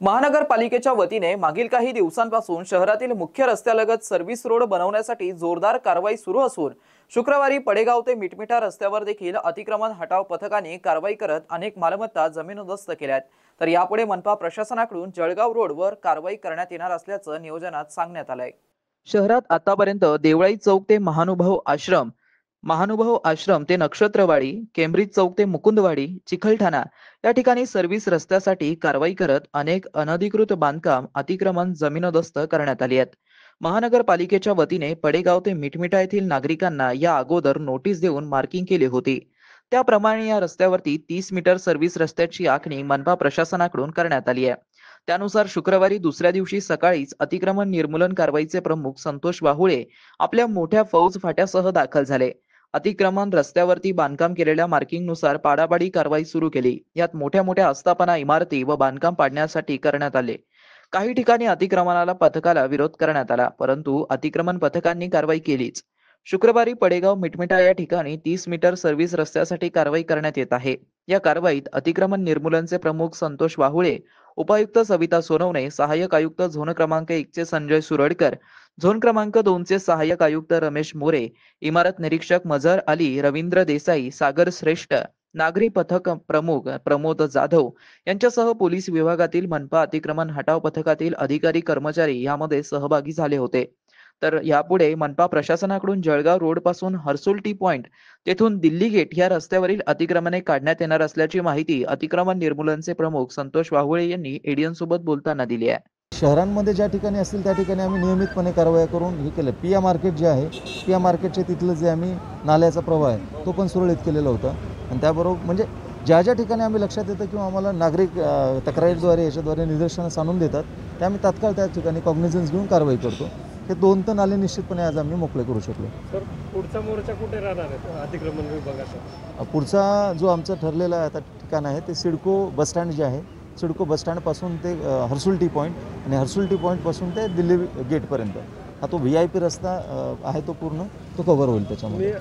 महानगरपालिकेच्या वतीने मागील काही दिवसांपासून शहरातील मुख्य रस्त्यालगत सर्व्हिस रोड बनवण्यासाठी जोरदार कारवाई सुरू असून शुक्रवारी पडेगाव ते मिटमिटा रस्त्यावर देखील अतिक्रमण हटाव पथकाने कारवाई करत अनेक मालमत्ता जमीनदोस्त केल्यात। तर यापुढे मनपा प्रशासनाकडून जळगाव रोडवर कारवाई करण्यात येणार असल्याचं नियोजनात सांगण्यात आलंय। शहरात आतापर्यंत देवळाई चौक ते महानुभाव आश्रम ते नक्षत्रवाडी, केम्ब्रिज चौक ते मुकुंदवाडी, चिखलठाणा या ठिकाणी सर्व्हिस रस्त्यासाठी कारवाई करत अनेक अनधिकृत बांधकाम अतिक्रमण जमीनदोस्त करण्यात आली आहेत। महानगरपालिकेच्या वतीने पडेगाव ते मिटमिटा येथील नागरिकांना या अगोदर नोटीस देऊन मार्किंग केली होती। त्याप्रमाणे या रस्त्यावरती 30 मीटर सर्व्हिस रस्त्याची आखणी मनपा प्रशासनाकडून करण्यात आली आहे। त्यानुसार शुक्रवारी दुसऱ्या दिवशी सकाळीच अतिक्रमण निर्मूलन कारवाईचे प्रमुख संतोष वाहुळे आपल्या मोठ्या फौज फाट्यासह दाखल झाले। अतिक्रमण रस्त्यावरती बांधकाम केलेल्या मार्किंगनुसार पाडापाडी कारवाई सुरू केली। यात मोठ्या मोठ्या आस्थापना इमारती व बांधकाम पाडण्यासाठी करण्यात आले। काही ठिकाणी अतिक्रमणाला पथकाला विरोध करण्यात आला, परंतु अतिक्रमण पथकांनी कारवाई केलीच। शुक्रवारी पडेगाव मिटमिटा या ठिकाणी 30 मीटर सर्व्हिस रस्त्यासाठी कारवाई करण्यात येत आहे। या कारवाईत अतिक्रमण निर्मूलनचे प्रमुख संतोष वाहुळे, उपायुक्त सविता सोनवणे, सहाय्यक आयुक्त झोन क्रमांक 1 चे संजय सुरडकर, झोन क्रमांक 2 चे सहाय्यक आयुक्त रमेश मोरे, इमारत निरीक्षक मझहर अली, रवींद्र देसाई, सागर श्रेष्ठ, नागरी पथक प्रमुख प्रमोद जाधव यांच्यासह पोलीस विभागातील मनपा अतिक्रमण हटाव पथकातील अधिकारी कर्मचारी यामध्ये सहभागी झाले होते। तर यापुढे मनपा प्रशासनाकडून जळगाव रोड पासून हर्सुल टी पॉइंट तेथून दिल्ली गेट या रस्त्यावरील अतिक्रमणे काढण्यात येणार असल्याची माहिती अतिक्रमण निर्मूलनचे प्रमुख संतोष वाहुळे यांनी एडीएन सोबत बोलताना दिली आहे। शहरांमध्ये ज्या ठिकाणी असतील त्या ठिकाणी आम्ही नियमितपणे कारवाई करून हे केलं। पिया मार्केट जे आहे, पिया मार्केटचे तिथलं जे आम्ही नाल्याचा प्रवाह आहे तो पण सुरळीत केलेला होता। आणि त्याबरोबर म्हणजे ज्या ज्या ठिकाणी आम्ही लक्षात येतं किंवा आम्हाला नागरिक तक्रारीद्वारे याच्याद्वारे निदर्शनं आणून देतात ते आम्ही तात्काळ त्या ठिकाणी कॉग्निझन्स घेऊन कारवाई करतो। हे 2 तर नाले निश्चितपणे आज आम्ही मोकळे करू शकलो। सर, पुढचा मोर्चा कुठे राहणार आहे अतिक्रमण विभागाचा? पुढचा जो आमचा ठरलेला आता ठिकाण आहे ते सिडको बसस्टँड जे आहे, सिडको बसस्टँडपासून ते हर्सुल टी पॉईंट आणि हर्सुल टी पॉईंटपासून ते दिल्ली गेटपर्यंत हा तो VIP रस्ता आहे तो पूर्ण तो कव्हर होईल। त्याच्यामध्ये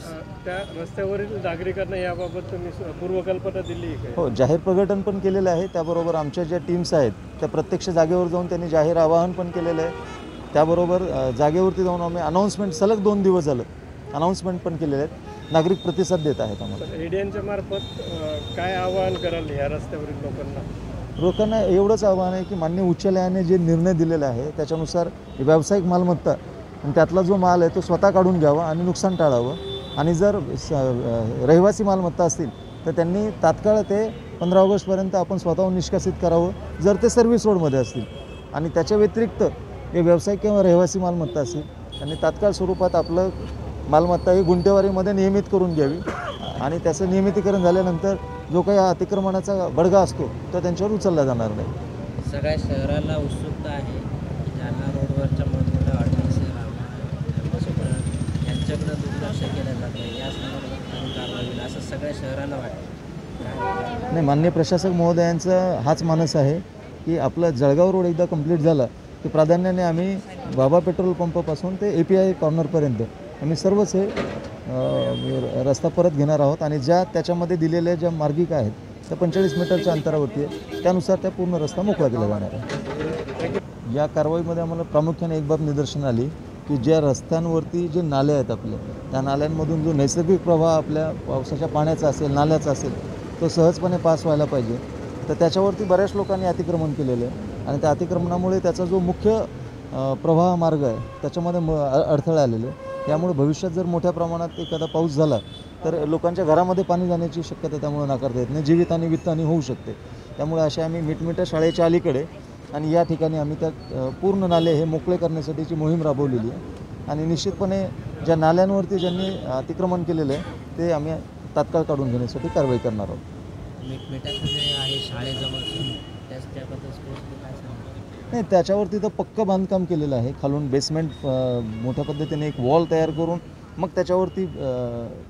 त्या रस्त्यावरील नागरिकांना याबाबत तुम्ही पूर्वकल्पना दिली आहे? हो, जाहीर प्रकटन पण केलेलं आहे। त्याबरोबर आमच्या ज्या टीम्स आहेत त्या प्रत्यक्ष जागेवर जाऊन त्यांनी जाहीर आवाहन पण केलेलं आहे। त्याबरोबर जागेवरती जाऊन आम्ही अनाऊन्समेंट सलग 2 दिवस झालं अनाऊन्समेंट पण केलेले आहेत। नागरिक प्रतिसाद देत आहेत आम्हाला। एडीएनच्या मार्फत काय आवाहन कराल या रस्त्यावरील लोकांना एवढंच आव्हान आहे की मान्य उच्च न्यायालयाने जे निर्णय दिलेला आहे त्याच्यानुसार व्यावसायिक मालमत्ता आणि त्यातला जो माल आहे तो स्वतः काढून घ्यावा आणि नुकसान टाळावं। आणि जर रहिवासी मालमत्ता असतील तर त्यांनी तात्काळ ते 15 ऑगस्टपर्यंत आपण स्वतःहून निष्कासित करावं जर ते सर्व्हिस रोडमध्ये असतील। आणि त्याच्या व्यतिरिक्त जे व्यावसायिक किंवा रहिवासी मालमत्ता असेल त्यांनी तात्काळ स्वरूपात आपलं मालमत्ता ही गुंठेवारीमध्ये नियमित करून घ्यावी। आणि त्याचं नियमितीकरण झाल्यानंतर जो काही अतिक्रमणाचा बडगा असतो तो त्यांच्यावर उचलला जाणार नाही। सगळ्या शहराला उत्सुकता आहे की जालना रोडवरच्या मोठमोठ्या ऑर्डिनन्स यांच्याकडे दुर्लक्ष केलं जातं, या संदर्भात कारवाई होईल असं सगळ्या शहराला वाटतं। नाही, माननीय प्रशासक महोदयांचा हाच मानस आहे की आपलं जळगाव रोड एकदा कंप्लीट झाला की प्राधान्याने आम्ही बाबा पेट्रोल पंपापासून ते API कॉर्नरपर्यंत आम्ही सर्वच हे रस्ता परत घेणार आहोत। आणि ज्या त्याच्यामध्ये दिलेल्या ज्या मार्गिका आहेत त्या 45 मीटरच्या अंतरावरती आहे, त्यानुसार त्या पूर्ण रस्ता मोकळा केला जाणार आहे। या कारवाईमध्ये आम्हाला प्रामुख्याने एक बाब निदर्शन आली की ज्या रस्त्यांवरती जे नाले आहेत आपले त्या नाल्यांमधून जो नैसर्गिक प्रवाह आपल्या पावसाच्या पाण्याचा असेल, नाल्याचा असेल तो सहजपणे पास व्हायला पाहिजे। तर त्याच्यावरती बऱ्याच लोकांनी अतिक्रमण केलेलं आहे आणि त्या अतिक्रमणामुळे त्याचा जो मुख्य प्रवाह मार्ग आहे त्याच्यामध्ये अडथळे आलेले। त्यामुळे भविष्यात जर मोठ्या प्रमाणात एखादा पाऊस झाला तर लोकांच्या घरामध्ये पाणी जाण्याची शक्यता त्यामुळे नाकारता येत नाही, जीवितहानी वित्तहानी होऊ शकते। त्यामुळे असे आम्ही मिटमिटा शाळेच्या अलीकडे आणि या ठिकाणी आम्ही त्या पूर्ण नाले हे मोकळे करण्यासाठीची मोहीम राबवलेली आहे। आणि निश्चितपणे ज्या नाल्यांवरती ज्यांनी अतिक्रमण केलेलं आहे ते आम्ही तात्काळ काढून घेण्यासाठी कारवाई करणार आहोत। मिटमिटाचं जे आहे शाळेजवळ त्याबद्दल काय सांगणार? नाही, त्याच्यावरती तर पक्कं बांधकाम केलेलं आहे। खालून बेसमेंट मोठ्या पद्धतीने एक वॉल तयार करून मग त्याच्यावरती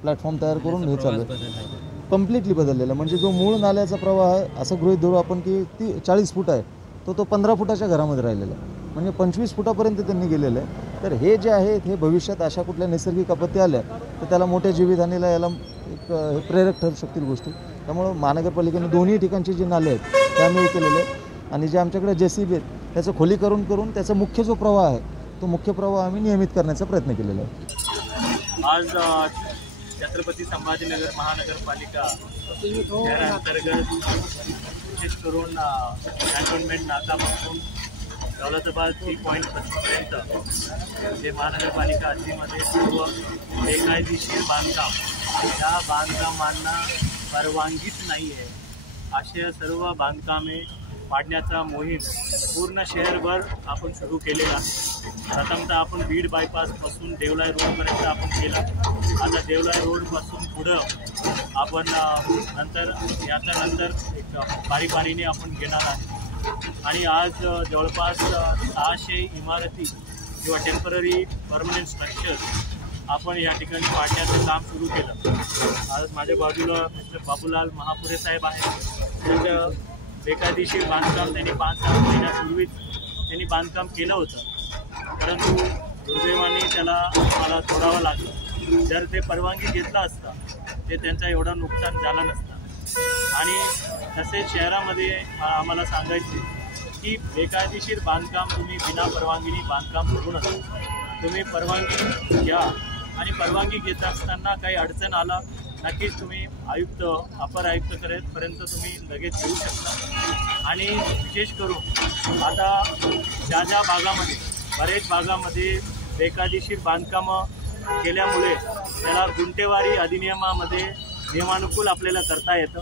प्लॅटफॉर्म तयार करून हे चालू आहे। कम्प्लिटली बदललेलं म्हणजे जो मूळ नाल्याचा प्रवाह आहे असं गृहीत धरू आपण की ती 40 फूट आहे तो 15 फुटाच्या घरामध्ये राहिलेला आहे, म्हणजे 25 फुटापर्यंत त्यांनी गेलेलं आहे। तर हे जे आहे हे भविष्यात अशा कुठल्या नैसर्गिक आपत्ती आल्या तर त्याला मोठ्या जीवितहानीला याला एक प्रेरक ठरू शकतील गोष्टी। त्यामुळं महानगरपालिकेने दोन्ही ठिकाणचे जे नाले आहेत ते आम्ही केलेले आणि जे आमच्याकडे JCB आहेत त्याचं खोलीकरण करून त्याचा मुख्य जो प्रवाह आहे तो मुख्य प्रवाह आम्ही नियमित करण्याचा प्रयत्न केलेला आहे. आज छत्रपती संभाजीनगर महानगरपालिका शहरांतर्गत विशेष करून कॅन्टोन्मेंट नाकापासून दौलताबाद टी पॉईंटपर्यंत जे महानगरपालिका हद्दीमध्ये सर्व बेकायदेशीर बांधकाम त्या बांधकामांना परवानगीच नाही आहे अशा सर्व बांधकामे पाडण्याचा मोहीम पूर्ण शहरभर आपण सुरू केलेला आहे. प्रथमतः आपण बीड बायपासपासून देवलाई रोडपर्यंत आपण केला. आता देवलाई रोडपासून पुढं आपण याच्यानंतर एक बारीबारीने आपण घेणार आहे. आणि आज जवळपास 600 इमारती किंवा टेम्पररी परमनंट स्ट्रक्चर्स आपण या ठिकाणी पाडण्याचं काम सुरू केलं. आज माझ्या बाजूला मिस्टर बाबूलाल महापुरे साहेब आहेत. त्यांचं बेकायदेशीर बांधकाम त्यांनी 5-6 महिन्यापूर्वीच त्यांनी बांधकाम केलं होतं, परंतु दुर्दैवाने त्याला आम्हाला तोडावं लागलं. जर ते परवानगी घेतला असता ते त्यांचा एवढा नुकसान झालं नसतं. आणि तसेच शहरामध्ये आम्हाला सांगायचे की बेकायदेशीर बांधकाम तुम्ही बिना परवानगीने बांधकाम करू नका. तुम्ही परवानगी घ्या आणि परवानगी घेत असताना काही अडचण आला नक्कीच तुम्ही आयुक्त अपर आयुक्तपर्यंत तुम्ही लगेच येऊ शकता. आणि विशेष करून आता ज्या भागामध्ये बरेच भागामध्ये बेकायदेशीर बांधकामं केल्यामुळे त्याला गुंठेवारी अधिनियमामध्ये नियमानुकूल आपल्याला करता येतं.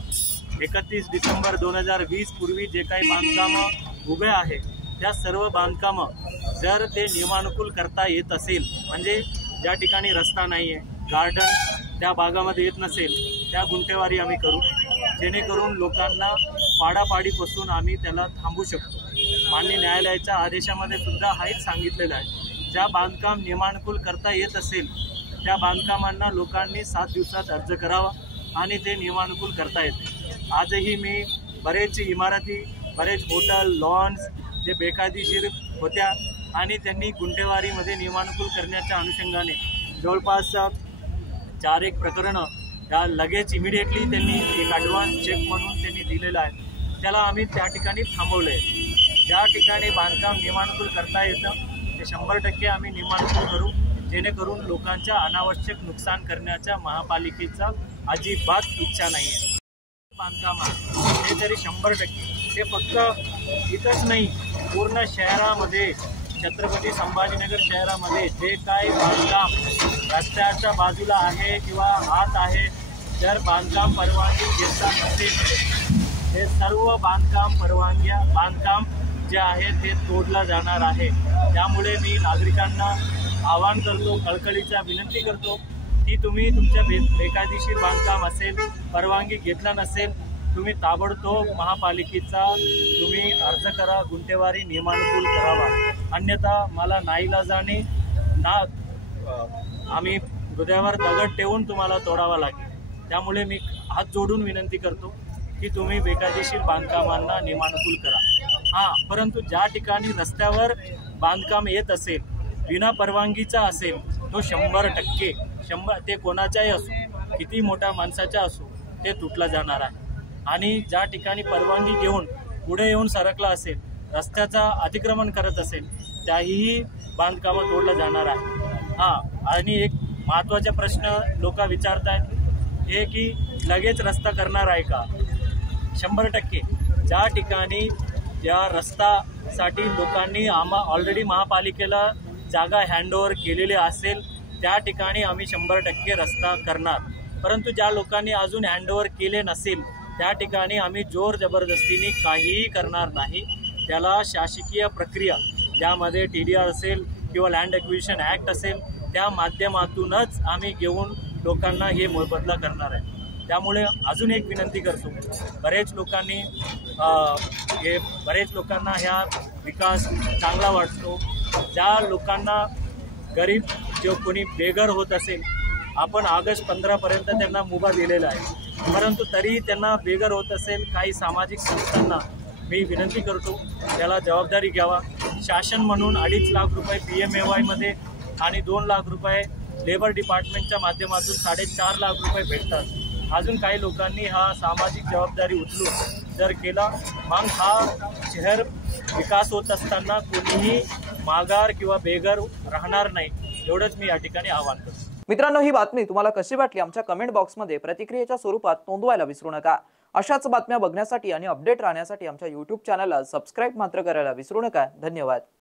31 डिसेंबर 2020 पूर्वी जे काही बांधकामं उभे आहे त्या सर्व बांधकामं जर ते नियमानुकूल करता येत असेल, म्हणजे ज्या ठिकाणी रस्ता नाही आहे, गार्डन त्या भागामध्ये येत नसेल, त्या गुंठेवारी आम्ही करू, जेणेकरून लोकांना पाडापाडीपासून आम्ही त्याला थांबवू शकतो. माननीय न्यायालयाच्या आदेशामध्ये सुद्धा हेच सांगितलेलं आहे, ज्या बांधकाम नियमानुकूल करता येत असेल त्या बांधकामांना लोकांनी 7 दिवसात अर्ज करावा आणि ते नियमानुकूल करता येते. आजही मी बरेच इमारती, बरेच हॉटेल, लॉन्स जे बेकायदेशीर होत्या आणि त्यांनी गुंठेवारीमध्ये नियमानुकूल करण्याच्या अनुषंगाने जवळपास 4-1 प्रकरणं त्या लगेच इमिडिएटली त्यांनी एक ॲडव्हान्स चेक म्हणून त्यांनी दिलेला आहे, त्याला आम्ही त्या ठिकाणी थांबवलं आहे. ज्या ठिकाणी बांधकाम नियमानुकूल करता येतं ते 100% आम्ही नियमानुकूल करू, जेणेकरून लोकांच्या अनावश्यक नुकसान करण्याच्या महापालिकेचा अजिबात इच्छा नाही आहे. बांधकाम हे तरी 100% ते फक्त इथंच नाही, पूर्ण शहरामध्ये छत्रपती संभाजीनगर शहरामध्ये जे काही बांधकाम रस्त्याच्या बाजूला आहे किंवा आत आहे, जर बांधकाम परवानगी घेतला नसेल हे सर्व बांधकाम जे आहे ते तोडलं जाणार आहे. त्यामुळे मी नागरिकांना आवाहन करतो, कळकळीचा विनंती करतो की तुम्ही तुमच्या बेकायदेशीर बांधकाम असेल, परवानगी घेतला नसेल, तुम्ही ताबडतोब महापालिकेचा तुम्ही अर्ज करा, गुंठेवारी नियमानुकूल करावा. अन्यथा मला नाईलाजाने आम्ही हृदयावर दगड ठेवून तुम्हाला तोडावा लागेल. त्यामुळे मी हात जोडून विनंती करतो की तुम्ही बेकायदेशीर बांधकामांना नियमानुकूल करा. परंतु ज्या ठिकाणी रस्त्यावर बांधकाम येत असेल, बिना परवानगीचा असेल, तो 100% ते कोणाचाही असो, किती मोठ्या माणसाचा असो, ते तुटला जाणार आहे. आणि ज्या ठिकाणी परवानगी घेऊन पुढे येऊन सरकला असेल, रस्त्याचा अतिक्रमण करत असेल, त्याही बांधकामं तोडलं जाणार आहे. आणि एक महत्त्वाचा प्रश्न लोक विचारत आहेत हे की लगेच रस्ता करणार आहे का? 100% ज्या ठिकाणी ज्या रस्त्यासाठी लोकांनी ऑलरेडी महापालिकेला जागा हँडओव्हर केलेली असेल त्या ठिकाणी आम्ही 100% रस्ता करणार. परंतु ज्या लोकांनी अजून हँडओव्हर केले नसेल त्या ठिकाणी आम्ही जोर जबरदस्तीने काहीही करणार नाही. त्याला शासकीय प्रक्रिया ज्यामध्ये TDR असेल किंवा लँड ॲक्विजिशन ॲक्ट असेल त्या माध्यमातूनच आम्ही घेऊन लोकांना हे मोबदला करणार आहे. त्यामुळे अजून एक विनंती करतो, बरेच लोकांना ह्या विकास चांगला वाटतो. ज्या लोकांना गरीब जो कोणी बेघर होत असेल, आपण ऑगस्ट 15पर्यंत त्यांना मुभा दिलेला आहे, परंतु तरी त्यांना बेघर होत असेल, काही सामाजिक संस्थांना मी विनंती करतो त्याला जबाबदारी घ्यावा. शासन म्हणून 2.5 लाख रुपये PMAYमध्ये आणि 2 लाख रुपये लेबर डिपार्टमेंटच्या माध्यमातून 4.5 लाख रुपये भेटतात. अजून काही लोकांनी हा सामाजिक जबाबदारी उचलून जर केला मग हा शहर विकास होत असताना कोणीही माघार किंवा बेघर राहणार नाही, एवढंच मी या ठिकाणी आवाहन करतो. मित्रांनो, ही बातमी तुम्हाला कशी वाटली आमच्या कमेंट बॉक्समध्ये प्रतिक्रियेच्या स्वरूपात नोंदवायला विसरू नका. अशाच बातम्या बघण्यासाठी आणि अपडेट राहण्यासाठी आमच्या YouTube चॅनलला सबस्क्राईब मात्र करायला विसरू नका. धन्यवाद.